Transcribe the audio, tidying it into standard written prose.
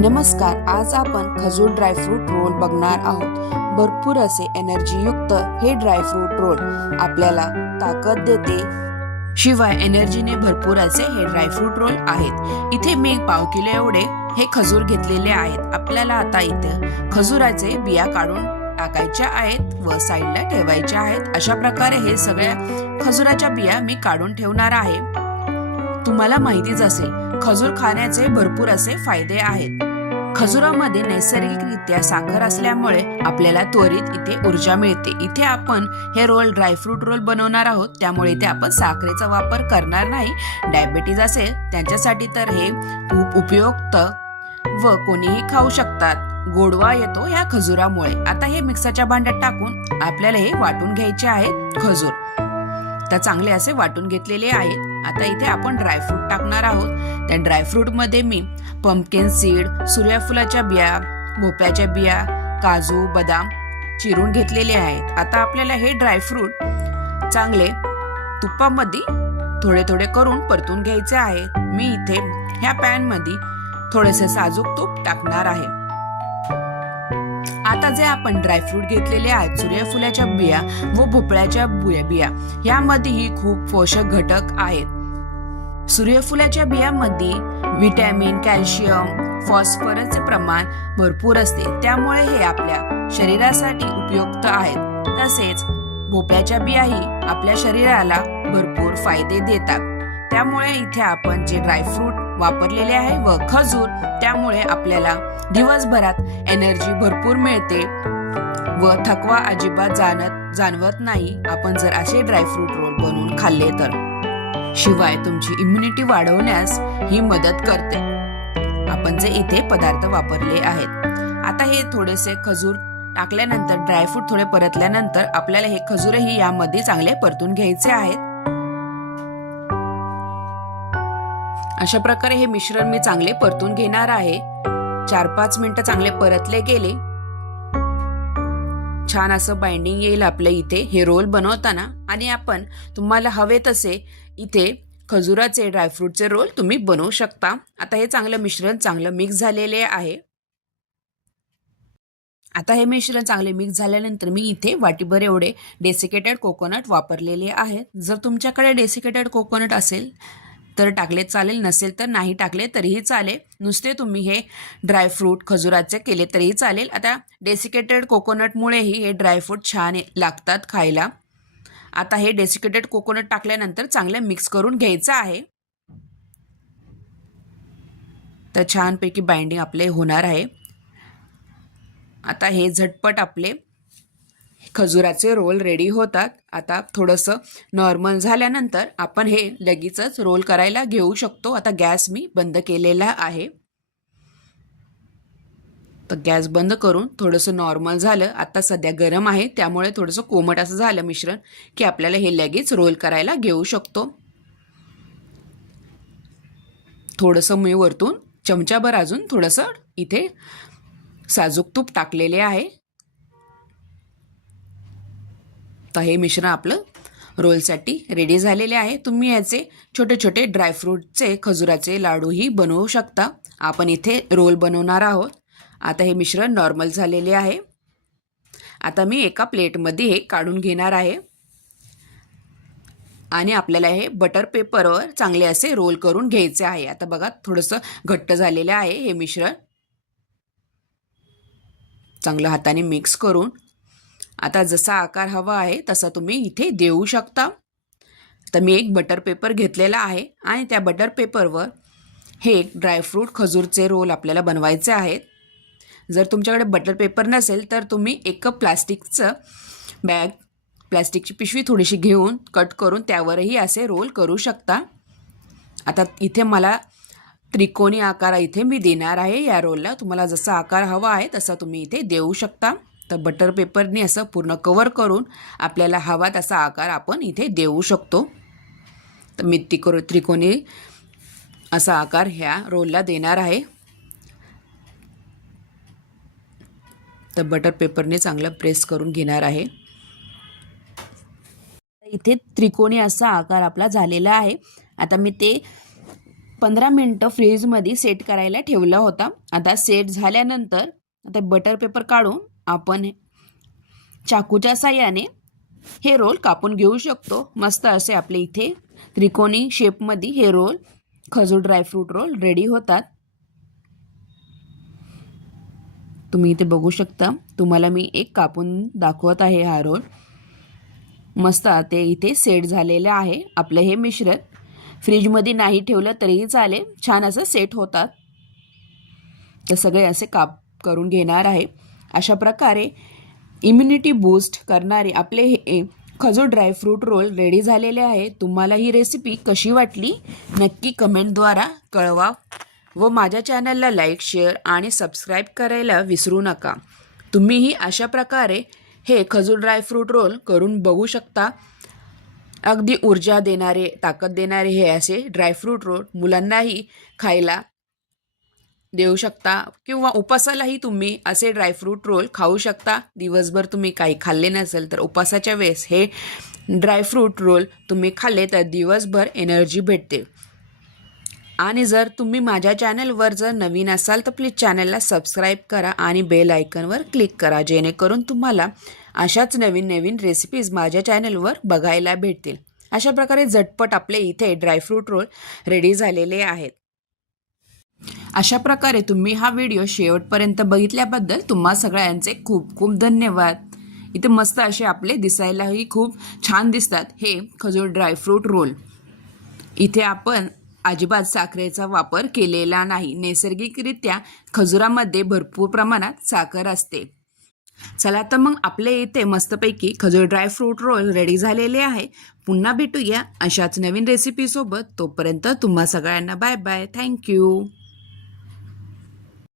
नमस्कार, आज आपण खजूर ड्रायफ्रूट रोल बघणार आहोत। भरपूर असे एनर्जीयुक्त हे ड्रायफ्रूट रोल आपल्याला ताकद देते, शिवाय एनर्जीने भरपूर असे हे ड्रायफ्रूट रोल आहेत। इथे मी 1/2 किलो एवढे हे खजूर घेतलेले आहेत। आपल्याला आता इथे खजुराचे बिया काढून टाकायच्या आहेत व साईडला ठेवायच्या आहेत। अशा प्रकारे हे सगळ्या खजुराच्या बिया मी काढून ठेवणार आहे। तुम्हाला माहितीच असेल, खजूर खाण्याचे भरपूर असे फायदे आहेत। खजुरामध्ये नैसर्गिकरित्या साखर असल्यामुळे आपल्याला त्वरित इथे ऊर्जा मिळते। इथे आपण हे रोल ड्रायफ्रूट रोल बनवणार आहोत, त्यामुळे इथे आपण साखरेचा वापर करणार नाही। डायबिटीज असेल त्यांच्यासाठी तर हे खूप उपयुक्त व कोणीही खाऊ शकतात। गोडवा येतो या खजुरामुळे। आता हे मिक्सरच्या भांड्यात टाकून आपल्याला हे वाटून घ्यायचे आहेत खजूर। तर चांगले असे वाटून घेतलेले आहेत। आता इथे आपण ड्रायफ्रूट टाकणार आहोत। त्या ड्रायफ्रूट मध्ये मी पंपकिन सीड, सूर्यफुलाच्या बिया, भोपळ्याच्या बिया, काजू, बदाम चिरून घेतलेले आहेत। आता आपल्याला हे ड्रायफ्रूट चांगले तुपामध्ये थोडे थोडे करून परतून घ्यायचे आहेत। मी इथे ह्या पॅन मध्ये थोडेसे साजूक तूप टाकणार आहे। आता जे आपण ड्रायफ्रूट घेतलेले आहेत, सूर्यफुलाच्या बिया व भोपळ्याच्या बिया, यामध्येही खूप पोषक घटक आहेत। सूर्यफुलाच्या बियांमध्ये विटॅमिन, कॅल्शियम, फॉस्फरसचे प्रमाण भरपूर असते, त्यामुळे हे आपल्या शरीरासाठी उपयुक्त आहेत। तसेच भोपळ्याच्या बियाही आपल्या शरीराला भरपूर फायदे देतात। त्यामुळे इथे आपण जे ड्रायफ्रूट वापरलेले आहे व खजूर, त्यामुळे आपल्याला दिवसभरात एनर्जी भरपूर मिळते व थकवा अजिबात जाणवत नाही, आपण जर असे ड्रायफ्रूट रोल बनवून खाल्ले तर। शिवाय तुमची इम्युनिटी वाढवण्यास ही मदत करते। आपण जे इथे पदार्थ वापरले आहेत, आता हे थोडेसे खजूर टाकल्यानंतर, ड्रायफ्रूट थोडे परतल्यानंतर आपल्याला हे खजूरही यामध्ये चांगले परतून घ्यायचे आहेत। अशा प्रकारे हे मिश्रण मी चांगले परतून घेणार आहे। 4-5 मिनिटं चांगले परतले गेले, छान असं बाइंडिंग येईल आपल्या इथे हे रोल बनवताना। आणि आपण तुम्हाला हवे तसे इथे खजुराचे ड्रायफ्रूटचे रोल तुम्ही बनवू शकता। आता हे चांगलं मिश्रण चांगलं मिक्स झालेले आहे। आता हे मिश्रण चांगले मिक्स झाल्यानंतर मी इथे वाटीभर एवढे डेसिकेटेड कोकोनट वापरलेले आहेत। जर तुमच्याकडे डेसिकेटेड कोकोनट असेल तर टाकले चालेल, नसेल तर नाही टाकले तरीही चालेल। नुसते तुम्ही हे ड्रायफ्रूट खजुराचे केले तरीही चालेल। आता डेसिकेटेड कोकोनटमुळेही हे ड्रायफ्रूट छान लागतात खायला। आता हे डेसिकेटेड कोकोनट टाकल्यानंतर चांगले मिक्स करून घ्यायचं आहे। तर छानपैकी बाइंडिंग आपले होणार आहे। आता हे झटपट आपले खजुराचे रोल रेडी होतात। आता थोडंसं नॉर्मल झाल्यानंतर आपण हे लगेचच रोल करायला घेऊ शकतो। आता गॅस मी बंद केलेला आहे। तर गॅस बंद करून थोडंसं नॉर्मल झालं, आता सध्या गरम आहे त्यामुळे थोडंसं कोमट असं झालं मिश्रण की आपल्याला हे लगेच रोल करायला घेऊ शकतो। थोडंसं मी वरतून चमचाभर अजून थोडंसं इथे साजूक तूप टाकलेले आहे। तर हे मिश्रण आपलं रोलसाठी रेडी झालेले आहे। तुम्ही याचे छोटे छोटे ड्रायफ्रूटचे खजुराचे लाडूही बनवू शकता। आपण इथे रोल बनवणार आहोत। आता हे मिश्रण नॉर्मल झालेले आहे। आता मी एका प्लेटमध्ये हे काढून घेणार आहे आणि आपल्याला हे बटर पेपरवर चांगले असे रोल करून घ्यायचे आहे। आता बघा थोडंसं घट्ट झालेले आहे हे मिश्रण। चांगलं हाताने मिक्स करून आता जसा आकार हवा आहे तसा तुम्ही इथे देऊ शकता। तर मी एक बटर पेपर घेतलेला आहे आणि त्या बटर पेपरवर हे ड्रायफ्रूट खजूरचे रोल आपल्याला बनवायचे आहेत। जर तुमच्याकडे बटर पेपर नसेल तर तुम्ही एक प्लास्टिकचं बॅग, प्लास्टिकची पिशवी थोडीशी घेऊन कट करून त्यावरही असे रोल करू शकता। आता इथे मला त्रिकोणी आकार इथे मी देणार आहे या रोलला। तुम्हाला जसा आकार हवा आहे तसा तुम्ही इथे देऊ शकता। तर बटर पेपरने असं पूर्ण कवर करून आपल्याला हवा तसा आकार आपण इथे देऊ शकतो। तर मी त्रिकोणी असा आकार ह्या रोलला देणार आहे। तर बटर पेपरने चांगलं प्रेस करून घेणार आहे। इथे त्रिकोणी असा आकार आपला झालेला आहे। आता मी ते 15 मिनटं फ्रीजमध्ये सेट करायला ठेवला होता. आता सेट झाल्यानंतर आता बटर पेपर काढून आपण चाकूच्या साहाय्याने हे रोल कापून घेऊ शकतो. मस्त असे आपले इथे त्रिकोणी शेपमध्ये हे रोल खजूर ड्रायफ्रूट रोल रेडी होतात. तुम्ही इथे बघू शकता. तुम्हाला मी एक कापून दाखवत आहे हा रोल. मस्त ते इथे सेट झालेलं आहे. आपलं हे मिश्रण फ्रीजमध्ये नाही ठेवलं तरीही चालेल, छान असं सेट होतात. तर सगळे असे काप करून घेणार आहे. अशा प्रकारे इम्युनिटी बूस्ट करणारे आपले हे खजूर ड्रायफ्रूट रोल रेडी झालेले आहे. तुम्हाला ही रेसिपी कशी वाटली नक्की कमेंटद्वारा कळवा व माझ्या चॅनलला लाईक, शेअर आणि सबस्क्राईब करायला विसरू नका. तुम्हीही अशा प्रकारे हे खजूर ड्रायफ्रूट रोल करून बघू शकता. अगदी ऊर्जा देणारे, ताकद देणारे हे असे ड्रायफ्रूट रोल मुलांनाही खायला देऊ शकता किंवा उपासालाही तुम्ही असे ड्रायफ्रूट रोल खाऊ शकता. दिवसभर तुम्ही काही खाल्ले नसेल तर उपासाच्या वेळेस हे ड्रायफ्रूट रोल तुम्ही खाल्ले तर दिवसभर एनर्जी भेटते. आणि जर तुम्ही माझ्या चॅनलवर जर नवीन असाल तर प्लीज चॅनलला सबस्क्राईब करा आणि बेल आयकॉनवर क्लिक करा, जेणेकरून तुम्हाला अशाच नवीन नवीन रेसिपीज माझ्या चॅनलवर बघायला भेटतील. अशा प्रकारे झटपट आपले इथे ड्रायफ्रूट रोल रेडी झालेले आहेत. अशा प्रकारे तुम्ही हा व्हिडिओ शेवटपर्यंत बघितल्याबद्दल तुम्हा सगळ्यांचे खूप खूप धन्यवाद. इथे मस्त असे आपले दिसायलाही खूप छान दिसतात हे खजूर ड्रायफ्रूट रोल. इथे आपण अजिबात साखरेचा वापर केलेला नाही. नैसर्गिकरित्या खजुरामध्ये भरपूर प्रमाणात साखर असते. चला तर मग आपले इथे मस्तपैकी खजूर ड्रायफ्रूट रोल रेडी झालेले आहे. पुन्हा भेटूया अशाच नवीन रेसिपीसोबत. तोपर्यंत तुम्हा सगळ्यांना बाय बाय. थँक्यू.